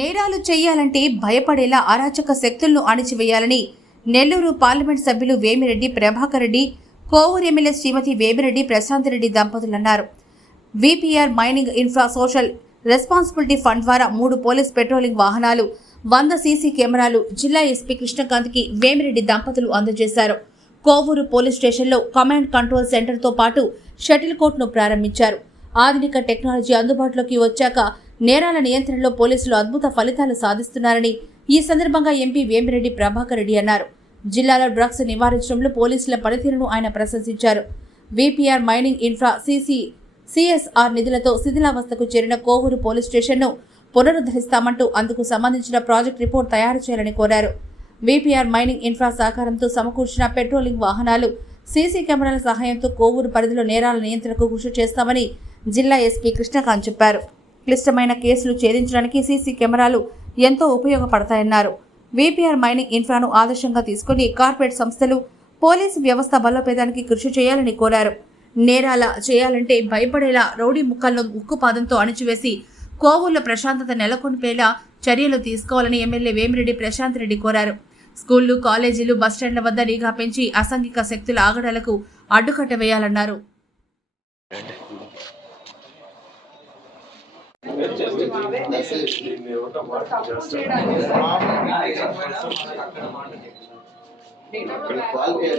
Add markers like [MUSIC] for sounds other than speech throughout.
నేరాలు చేయాలంటే భయపడేలా అరాచక శక్తులను అణిచివేయాలని నెల్లూరు పార్లమెంట్ సభ్యులు వేమిరెడ్డి ప్రభాకర్ రెడ్డి కోవూరు ఎమ్మెల్యే శ్రీమతి వేమిరెడ్డి ప్రశాంత్ రెడ్డి దంపతులు అన్నారు. VPR mining infra social responsibility fund ద్వారా మూడు పోలీస్ పెట్రోలింగ్ వాహనాలు వంద సీసీ కెమెరాలు జిల్లా ఎస్పీ కృష్ణకాంత్కి వేమిరెడ్డి దంపతులు అందజేశారు. కోవూరు పోలీస్ స్టేషన్లో కమాండ్ కంట్రోల్ సెంటర్తో పాటు షటిల్ కోర్టును ప్రారంభించారు. ఆధునిక టెక్నాలజీ అందుబాటులోకి వచ్చాక నేరాల నియంత్రణలో పోలీసులు అద్భుత ఫలితాలు సాధిస్తున్నారని ఈ సందర్భంగా ఎంపీ వేమిరెడ్డి ప్రభాకర్ రెడ్డి అన్నారు. జిల్లాలో డ్రగ్స్ నివారించడంలో పోలీసుల పనితీరును ఆయన ప్రశంసించారు. VPR mining infra CC CSR నిధులతో శిథిలావస్థకు చేరిన కోవూరు పోలీస్ స్టేషన్ను పునరుద్ధరిస్తామంటూ అందుకు సంబంధించిన ప్రాజెక్ట్ రిపోర్ట్ తయారు చేయాలని కోరారు. విపిఆర్ మైనింగ్ ఇన్ఫ్రా సహకారంతో సమకూర్చిన పెట్రోలింగ్ వాహనాలు సీసీ కెమెరాల సహాయంతో కోవూరు పరిధిలో నేరాల నియంత్రణకు కృషి చేస్తామని జిల్లా ఎస్పీ కృష్ణకాంత్ చెప్పారు. క్లిష్టమైన కేసులు ఛేదించడానికి సీసీ కెమెరాలు ఎంతో ఉపయోగపడతాయన్నారు. వీపీఆర్ మైనింగ్ ఇన్ఫ్రాను ఆదర్శంగా తీసుకుని కార్పొరేట్ సంస్థలు పోలీసు వ్యవస్థ బలోపేతానికి కృషి చేయాలని కోరారు. నేరాల చేయాలంటే భయపడేలా రౌడీ ముక్కల్లో ఉక్కుపాదంతో అణిచివేసి కోవూరులో ప్రశాంతత నెలకొల్పేలా చర్యలు తీసుకోవాలని ఎమ్మెల్యే వేమిరెడ్డి ప్రశాంత్ రెడ్డి కోరారు. స్కూళ్ళు కాలేజీలు బస్టాండ్ల వద్ద నిఘా పెంచి అసాంఘిక శక్తుల ఆగడాలకు అడ్డుకట్ట వేయాలన్నారు. క్వాలిటీ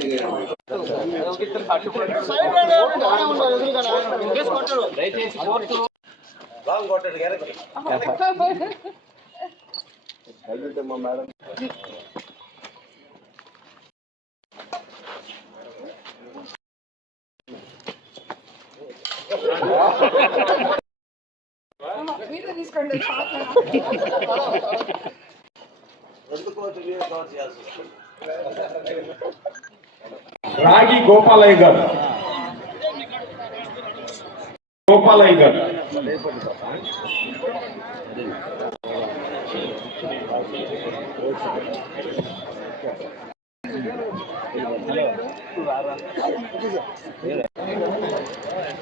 అడిగారు [LAUGHS] రాగి గోపాలయ్య గారు. గోపాలయ్య గారు.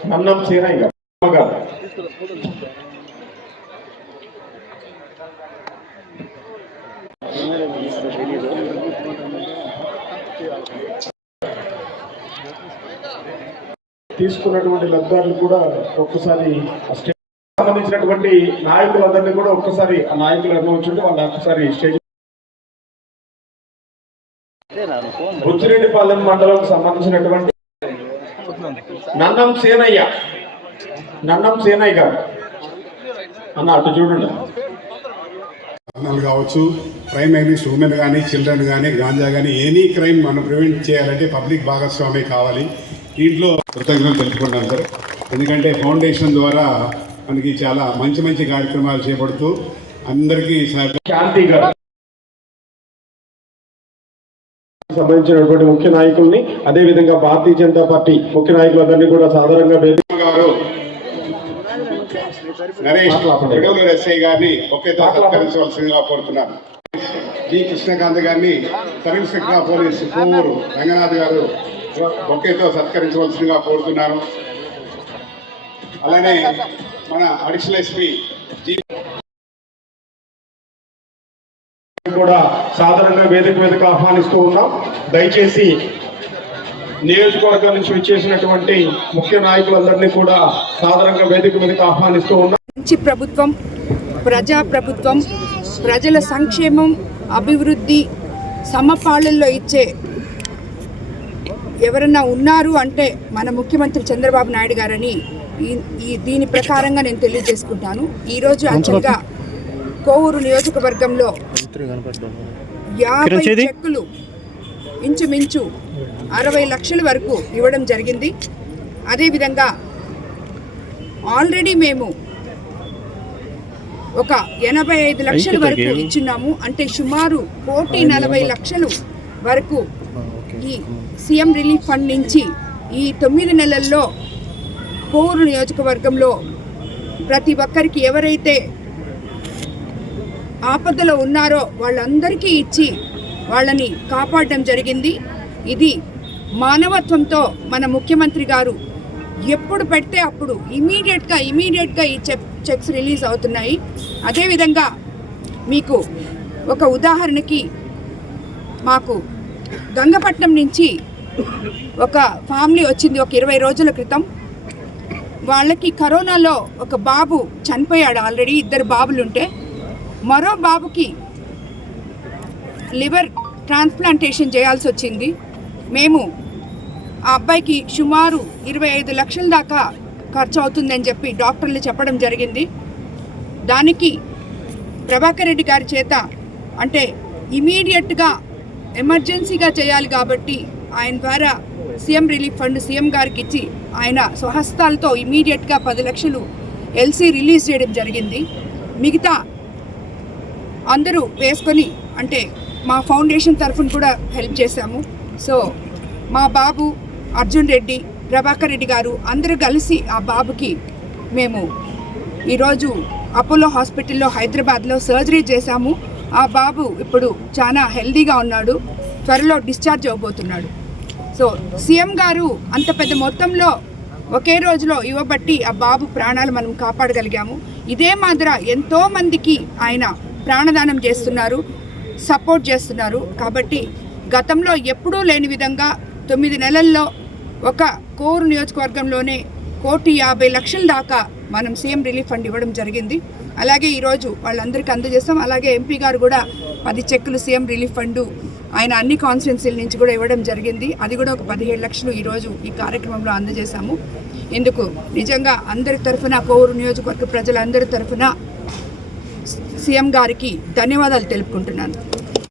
నన్నం సీనయ్య గారు. తీసుకున్నటువంటి లబ్ధాలు కూడా ఒక్కసారి సంబంధించినటువంటి నాయకులందరినీ కూడా ఒక్కసారి ఆ నాయకులు అనుభవించుంటే వాళ్ళ ఒక్కసారి స్టేజ్ బుచ్చిరెడ్డిపాలెం మండలం సంబంధించినటువంటి నన్నం సేనయ్య. నన్నం సేనయ్య గారు. అన్న అటు చూడండి. మరణాలు కావచ్చు క్రైమ్ అగేన్స్ట్ ఉమెన్ కానీ చిల్డ్రన్ కానీ గాంజా కానీ ఎనీ క్రైమ్ మనం ప్రివెంట్ చేయాలంటే పబ్లిక్ భాగస్వామ్యం కావాలి. దీంట్లో కృతజ్ఞతలు తెలుపుకుంటాం సార్. ఎందుకంటే ఫౌండేషన్ ద్వారా మనకి చాలా మంచి మంచి కార్యక్రమాలు చేపడుతూ అందరికీ సహకారం శాంతి గారు సంబంధించినటువంటి ముఖ్య నాయకుల్ని అదే విధంగా భారతీయ జనతా పార్టీ ముఖ్య నాయకులందరినీ కూడా సాధారణంగా నరేష్ ఎడవలూరు ఎస్ఐ గారిని ఒకేతో సత్కరించవలసిందిగా కోరుతున్నాను. జి కృష్ణకాంత్ గారిని inspector of police Kovur Ranganath గారు ఒకేతో సత్కరించవలసిందిగా కోరుతున్నాను. అలానే మన అడిషనల్ ఎస్పీ జి. కూడా సాధారణంగా వేదిక మీదకు ఆహ్వానిస్తూ ఉన్నాం. దయచేసి నియోజకవర్గం నుంచి వచ్చేసినటువంటి ముఖ్య నాయకులందరినీ కూడా సాధారణంగా వేదిక మీదకు ఆహ్వానిస్తూ ఉన్నాం. మంచి ప్రభుత్వం ప్రజా ప్రభుత్వం ప్రజల సంక్షేమం అభివృద్ధి సమపాళ్ళల్లో ఇచ్చే ఎవరన్నా ఉన్నారు అంటే మన ముఖ్యమంత్రి చంద్రబాబు నాయుడు గారని ఈ ఈ దీని ప్రకారంగా నేను తెలియజేసుకుంటాను. ఈరోజు యాక్చువల్గా కోవూరు నియోజకవర్గంలో యాభై చెక్కులు ఇంచుమించు అరవై లక్షల వరకు ఇవ్వడం జరిగింది. అదేవిధంగా ఆల్రెడీ మేము ఒక ఎనభై ఐదు లక్షల వరకు ఇచ్చున్నాము. అంటే సుమారు కోటి నలభై లక్షలు వరకు ఈ సీఎం రిలీఫ్ ఫండ్ నుంచి ఈ తొమ్మిది నెలల్లో కోవూరు నియోజకవర్గంలో ప్రతి ఒక్కరికి ఎవరైతే ఆపదలో ఉన్నారో వాళ్ళందరికీ ఇచ్చి వాళ్ళని కాపాడడం జరిగింది. ఇది మానవత్వంతో మన ముఖ్యమంత్రి గారు ఎప్పుడు పెడితే అప్పుడు ఇమీడియట్గా ఇమీడియట్గా ఈ చెక్ చెక్స్ రిలీజ్ అవుతున్నాయి. అదేవిధంగా మీకు ఒక ఉదాహరణకి మాకు గంగపట్నం నుంచి ఒక ఫ్యామిలీ వచ్చింది ఒక ఇరవై రోజుల క్రితం. వాళ్ళకి కరోనాలో ఒక బాబు చనిపోయాడు ఆల్రెడీ ఇద్దరు బాబులు ఉంటే. మరో బాబుకి లివర్ ట్రాన్స్ప్లాంటేషన్ చేయాల్సి వచ్చింది. మేము ఆ అబ్బాయికి సుమారు ఇరవై ఐదు లక్షల దాకా ఖర్చు అవుతుందని చెప్పి డాక్టర్లు చెప్పడం జరిగింది. దానికి ప్రభాకర్ రెడ్డి గారి చేత అంటే ఇమీడియట్గా ఎమర్జెన్సీగా చేయాలి కాబట్టి ఆయన ద్వారా సీఎం రిలీఫ్ ఫండ్ సీఎం గారికి ఇచ్చి ఆయన స్వహస్తాలతో ఇమీడియట్గా పది లక్షలు ఎల్సీ రిలీజ్ చేయడం జరిగింది. మిగతా అందరూ వేసుకొని అంటే మా ఫౌండేషన్ తరఫున కూడా హెల్ప్ చేశాము. సో మా బాబు అర్జున్ రెడ్డి ప్రభాకర్ రెడ్డి గారు అందరూ కలిసి ఆ బాబుకి మేము ఈరోజు అపోలో హాస్పిటల్లో హైదరాబాద్లో సర్జరీ చేశాము. ఆ బాబు ఇప్పుడు చాలా హెల్దీగా ఉన్నాడు త్వరలో డిశ్చార్జ్ అవబోతున్నాడు. సో సీఎం గారు అంత పెద్ద మొత్తంలో ఒకే రోజులో ఇవ్వబట్టి ఆ బాబు ప్రాణాలు మనం కాపాడగలిగాము. ఇదే మాదిర ఎంతోమందికి ఆయన ప్రాణదానం చేస్తున్నారు సపోర్ట్ చేస్తున్నారు. కాబట్టి గతంలో ఎప్పుడూ లేని విధంగా తొమ్మిది నెలల్లో ఒక కోరు నియోజకవర్గంలోనే కోటి యాభై లక్షల దాకా మనం సీఎం రిలీఫ్ ఫండ్ ఇవ్వడం జరిగింది. అలాగే ఈరోజు వాళ్ళందరికీ అందజేస్తాం. అలాగే ఎంపీ గారు కూడా పది చెక్కులు సీఎం రిలీఫ్ ఫండ్ ఆయన అన్ని కాన్స్టిట్యున్సీల నుంచి కూడా ఇవ్వడం జరిగింది. అది కూడా ఒక పదిహేడు లక్షలు ఈరోజు ఈ కార్యక్రమంలో అందజేశాము. ఇందుకు నిజంగా అందరి తరఫున కోవూరు నియోజకవర్గ ప్రజలందరి తరఫున సీఎం గారికి ధన్యవాదాలు తెలుపుకుంటున్నాను.